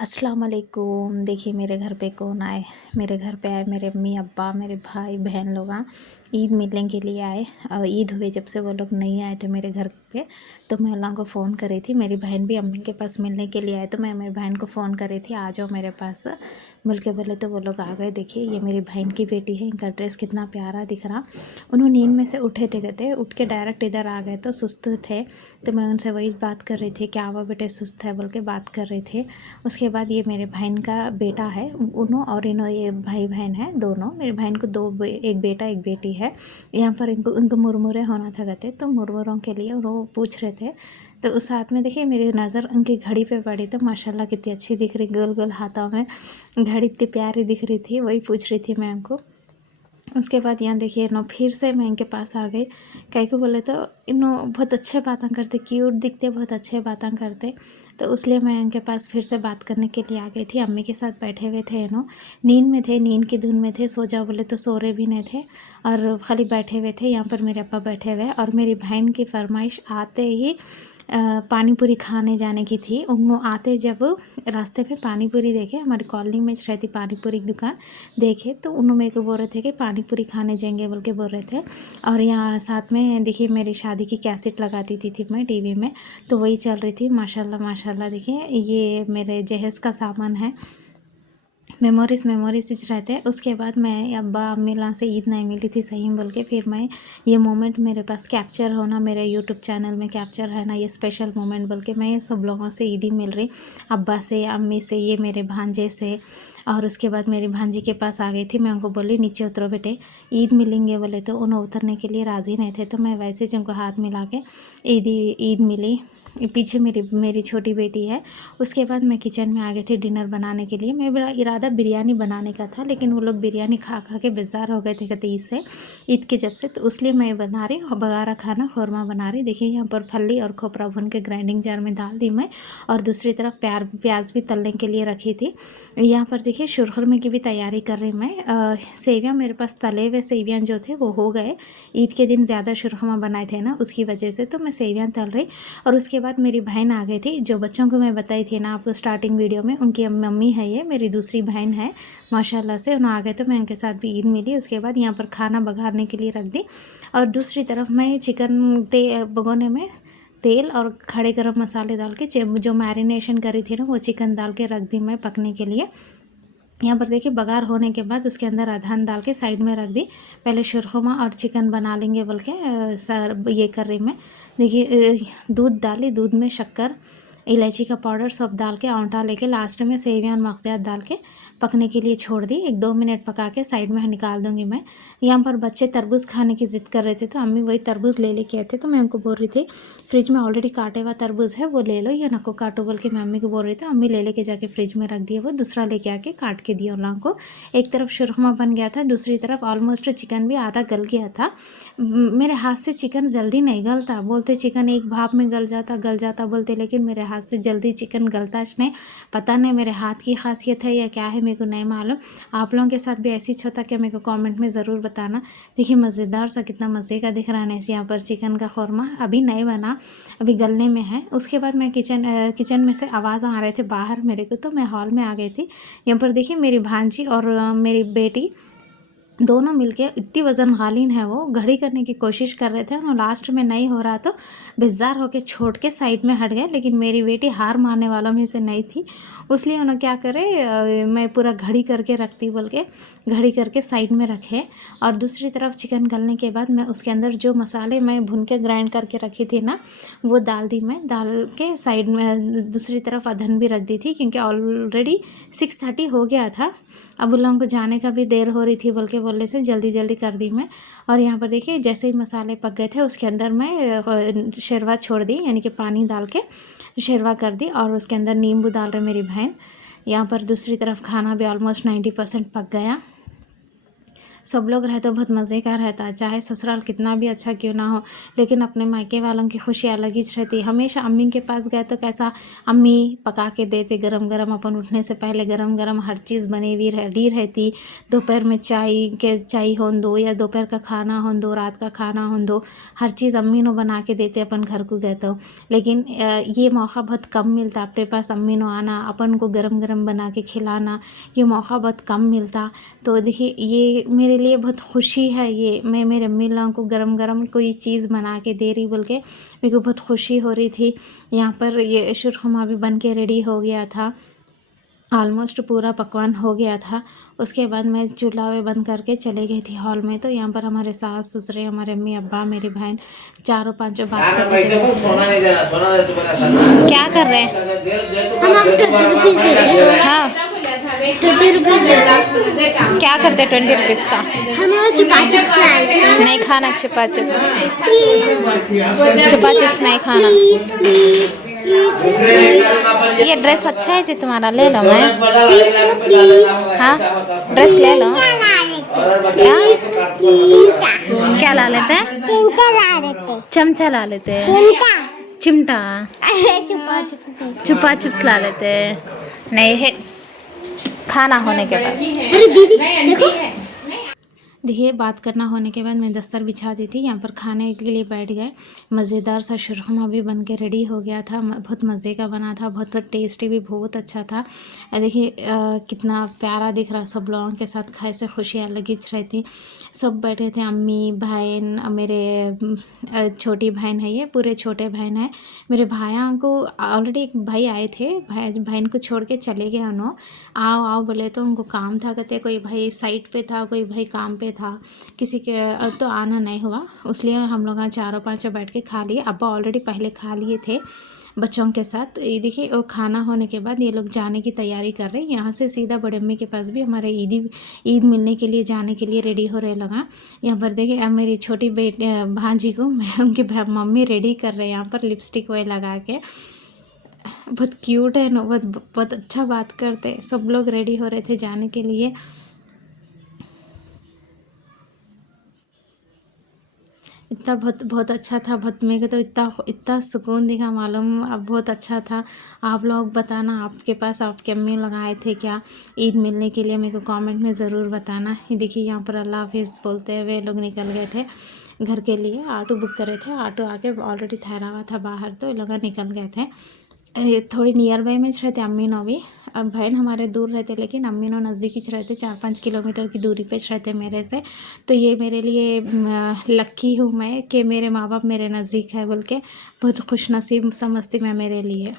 अस्सलाम वालेकुम। देखिए मेरे घर पे कौन आए। मेरे घर पे आए मेरे अम्मी अब्बा, मेरे भाई बहन लोग। ईद मिलने के लिए आए। ईद हुए जब से वो लोग नहीं आए थे मेरे घर पे, तो मैं अल्लाह को फ़ोन करी थी। मेरी बहन भी अम्मी के पास मिलने के लिए आए, तो मैं मेरी बहन को फ़ोन करी थी, आ जाओ मेरे पास। मिल के बोले तो वो लोग आ गए। देखिए ये मेरी बहन की बेटी है, इनका ड्रेस कितना प्यारा दिख रहा। उन्होंने नींद में से उठे थे, कहते उठ के डायरेक्ट इधर आ गए, तो सुस्त थे। तो मैं उनसे वही बात कर रही थी, क्या हुआ बेटे सुस्त है बोल के बात कर रही थी। उसके बाद ये मेरे बहन का बेटा है, उन्हों और इन्हों ये भाई बहन है दोनों। मेरी बहन को एक बेटा एक बेटी है। यहाँ पर इनको उनको मुरमुरे होना था कहते, तो मुरमुरों के लिए वो पूछ रहे थे। तो उस साथ में देखिए मेरी नज़र उनकी घड़ी पे पड़ी, तो माशाल्लाह कितनी अच्छी दिख रही, गोल गोल हाथों में घड़ी इतनी प्यारी दिख रही थी। वही पूछ रही थी मैं उनको। उसके बाद यहाँ देखिए नो फिर से मैं इनके पास आ गई। कई को बोले तो इन्हों बहुत अच्छे बातें करते, क्यूट दिखते, बहुत अच्छे बातें करते। तो इसलिए मैं इनके पास फिर से बात करने के लिए आ गई थी। अम्मी के साथ बैठे हुए थे इन्हों, नींद में थे, नींद की धुन में थे। सो जाओ बोले तो सो रहे भी नहीं थे, और खाली बैठे हुए थे। यहाँ पर मेरे अब्बा बैठे हुए, और मेरी बहन की फरमाइश आते ही पानी पूरी खाने जाने की थी। उन आते जब रास्ते पे पानी पूरी देखे, हमारी कॉलोनी में रहती पानी पूरी की दुकान, देखे तो उन्होंने मेरे को बोल रहे थे कि पानी पूरी खाने जाएंगे बोल के बोल रहे थे। और यहाँ साथ में देखिए मेरी शादी की कैसेट लगाती थी मैं टीवी में, तो वही चल रही थी। माशाल्लाह माशाल्लाह। देखिए ये मेरे जहेज़ का सामान है। मेमोरीज रहते हैं। उसके बाद मैं अब्बा अम्मी ला से ईद नहीं मिली थी सही बोल के, फिर मैं ये मोमेंट मेरे पास कैप्चर होना, मेरे यूट्यूब चैनल में कैप्चर है ना, ये स्पेशल मोमेंट बोल के मैं सब लोगों से ईदी मिल रही, अब्बा से, अम्मी से, ये मेरे भांजे से। और उसके बाद मेरी भांजी के पास आ गई थी। मैं उनको बोली नीचे उतरो बेटे, ईद मिलेंगे बोले, तो उन्हें उतरने के लिए राज़ी नहीं थे। तो मैं वैसे ही उनको हाथ मिला के ईद मिली। पीछे मेरी छोटी बेटी है। उसके बाद मैं किचन में आ गई थी डिनर बनाने के लिए। मेरा इरादा बिरयानी बनाने का था, लेकिन वो लोग बिरयानी खा खा के बेजार हो गए थे कहते ईद के जब से, तो इसलिए मैं बना रही बगारा खाना खौरमा बना रही। देखिए यहाँ पर फली और खोपरा भून के ग्राइंडिंग जार में डाल दी मैं, और दूसरी तरफ प्याज भी तलने के लिए रखी थी। यहाँ पर देखिए शुरखुरमे की भी तैयारी कर रही मैं। सेवियाँ मेरे पास तले हुए सेवियाँ जो थे वो हो गए। ईद के दिन ज़्यादा शुरखुरमा बनाए थे ना, उसकी वजह से तो मैं सेवियाँ तल रही। और उसके बाद मेरी बहन आ गई थी, जो बच्चों को मैं बताई थी ना आपको स्टार्टिंग वीडियो में, उनकी मम्मी है, ये मेरी दूसरी बहन है। माशाल्लाह से उन्हें आ गए, तो मैं उनके साथ भी ईद मिली। उसके बाद यहाँ पर खाना बघारने के लिए रख दी, और दूसरी तरफ मैं चिकन भगोने में तेल और खड़े गरम मसाले डाल के जो मैरिनेशन करी थी ना, वो चिकन डाल के रख दी मैं पकने के लिए। यहाँ पर देखिए बघार होने के बाद उसके अंदर अदहन डाल के साइड में रख दी। पहले शुरखुमा और चिकन बना लेंगे बोल के सर ये कर रही मैं। देखिए दूध डाली, दूध में शक्कर, इलायची का पाउडर सब डाल के औंठा लेके लास्ट में सेवियां और मगज़ियात डाल के पकने के लिए छोड़ दी। 1-2 मिनट पका के साइड में निकाल दूंगी मैं। यहाँ पर बच्चे तरबूज खाने की ज़िद कर रहे थे, तो अम्मी वही तरबूज ले लेके आए थे, तो मैं उनको बोल रही थी फ्रिज में ऑलरेडी काटे हुआ तरबूज है, वो ले लो, या नको काटो बोल के मैं अम्मी को बोल रही थी। अम्मी ले लेके जाके फ्रिज में रख दिया, वो दूसरा लेके आके काट के दिया उन लोगों को। एक तरफ शुरखुमा बन गया था, दूसरी तरफ ऑलमोस्ट चिकन भी आधा गल गया था। मेरे हाथ से चिकन जल्दी नहीं गलता, बोलते चिकन एक भाप में गल जाता बोलते, लेकिन मेरे हाथ से जल्दी चिकन गलता नहीं। पता नहीं मेरे हाथ की खासियत है या क्या है, मेरे को नहीं मालूम। आप लोगों के साथ भी ऐसी होता क्या, मेरे को कमेंट में ज़रूर बताना। देखिए मज़ेदार सा कितना मज़े का दिख रहा है ऐसे। यहाँ पर चिकन का खौरमा अभी नहीं बना, अभी गलने में है। उसके बाद मैं किचन में से आवाज़ आ रहे थे बाहर मेरे को, तो मैं हॉल में आ गई थी। यहाँ पर देखिए मेरी भांजी और मेरी बेटी दोनों मिलके, इतनी वज़न गालिन है, वो घड़ी करने की कोशिश कर रहे थे, और लास्ट में नहीं हो रहा तो बेजार होके छोड़ के साइड में हट गए। लेकिन मेरी बेटी हार मानने वालों में से नहीं थी, इसलिए उन्होंने क्या करे, मैं पूरा घड़ी करके रखती बोल के घड़ी करके साइड में रखे। और दूसरी तरफ चिकन गलने के बाद मैं उसके अंदर जो मसाले मैं भून के ग्राइंड करके रखी थी ना, वो डाल दी मैं। डाल के साइड में दूसरी तरफ अदहन भी रख दी थी, क्योंकि ऑलरेडी 6:30 हो गया था। अब उन लोगों को जाने का भी देर हो रही थी बोलने से जल्दी जल्दी कर दी मैं। और यहाँ पर देखिए जैसे ही मसाले पक गए थे, उसके अंदर मैं शेरवा छोड़ दी, यानी कि पानी डाल के शेरवा कर दी, और उसके अंदर नींबू डाल रहे मेरी बहन। यहाँ पर दूसरी तरफ खाना भी ऑलमोस्ट 90% पक गया। सब लोग रहते तो बहुत मज़े का रहता है, चाहे ससुराल कितना भी अच्छा क्यों ना हो, लेकिन अपने मायके वालों की खुशी अलग ही रहती। हमेशा अम्मी के पास गए तो कैसा, अम्मी पका के देते गरम गरम, अपन उठने से पहले गरम गरम हर चीज़ बनी हुई रेडी रहती। दोपहर में चाय हो दो, या दोपहर का खाना हो दो, रात का खाना हो दो, हर चीज़ अम्मी नो बना के देते अपन घर को गए तो। लेकिन ये मौका बहुत कम मिलता अपने पास, अम्मी नो आना, अपन को गरम गरम बना के खिलाना, ये मौका बहुत कम मिलता। तो देखिए ये मेरे लिए बहुत खुशी है, ये मैं मेरे अम्मी लोगों को गरम गरम कोई चीज़ बना के दे रही बोल के मेरे को बहुत खुशी हो रही थी। यहाँ पर ये शीरखुरमा भी बन के रेडी हो गया था, ऑलमोस्ट पूरा पकवान हो गया था। उसके बाद मैं चूल्हा वे बंद करके चले गई थी हॉल में। तो यहाँ पर हमारे सास ससुरे, हमारे अम्मी अब्बा, मेरी बहन, चारों पांचों बात कर रहे थे। क्या कर रहे हैं? हाँ, 20 रुपीज़ क्या करते 20 रुपीज़ का? हमें चुपा चिप्स नहीं खाना चुपा चिप्स, चुपा चिप्स नहीं खाना। ये ड्रेस अच्छा है जी तुम्हारा, ले लो। मैं हाँ ड्रेस ले लो। क्या ला लेते हैं? चमचा ला लेते हैं, चिमटा, चुपा चिप्स ला लेते हैं। नहीं है खाना होने के बाद। अरे दीदी देखो, देखिए बात करना होने के बाद मैं दस्तर बिछा दी थी। यहाँ पर खाने के लिए बैठ गए। मज़ेदार सा शीरखुरमा भी बन के रेडी हो गया था, बहुत मज़े का बना था, बहुत टेस्टी भी बहुत अच्छा था। देखिए कितना प्यारा दिख रहा, सब लोगों के साथ खाए से खुशी अलग ही रहती। सब बैठे थे, अम्मी, बहन, मेरे छोटी बहन है, ये पूरे छोटे बहन है। मेरे भाइयों को ऑलरेडी एक भाई आए थे, बहन को छोड़ के चले गए उन्होंने। आओ आओ बोले तो उनको काम था, कहते कोई भाई साइट पे था, कोई भाई काम पे था, किसी के तो आना नहीं हुआ। इसलिए हम लोग चारों पांचों बैठ के खा लिए। अब्बा ऑलरेडी पहले खा लिए थे बच्चों के साथ। ये देखिए वो खाना होने के बाद ये लोग जाने की तैयारी कर रहे हैं। यहाँ से सीधा बड़े अम्मी के पास भी हमारे ईद मिलने के लिए जाने के लिए रेडी हो रहे लगा। यहाँ पर देखिए मेरी छोटी बेटी भांजी को मैं उनकी मम्मी रेडी कर रहे हैं यहाँ पर लिपस्टिक वही लगा के। बहुत क्यूट है ना, बहुत अच्छा बात करते। सब लोग रेडी हो रहे थे जाने के लिए। इतना बहुत अच्छा था, बहुत मेरे को तो इतना सुकून दिखा मालूम। अब बहुत अच्छा था। आप लोग बताना आपके पास आपके अम्मी लोग आए थे क्या ईद मिलने के लिए, मेरे को कमेंट में ज़रूर बताना। ये देखिए यहाँ पर अल्लाह हाफिज़ बोलते हुए लोग निकल गए थे घर के लिए। ऑटो बुक करे थे, ऑटो आके ऑलरेडी ठहरा हुआ था बाहर, तो ये लोग निकल गए थे। ये थोड़ी नियर बाय में रहते अम्मी नो भी। अब बहन हमारे दूर रहते, लेकिन अम्मी नो नज़दीक ही रहते, 4-5 किलोमीटर की दूरी पे रहते मेरे से। तो ये मेरे लिए लक्की हूँ मैं कि मेरे माँ बाप मेरे नज़दीक है बोल के, बहुत खुश नसीब समझती मैं मेरे लिए।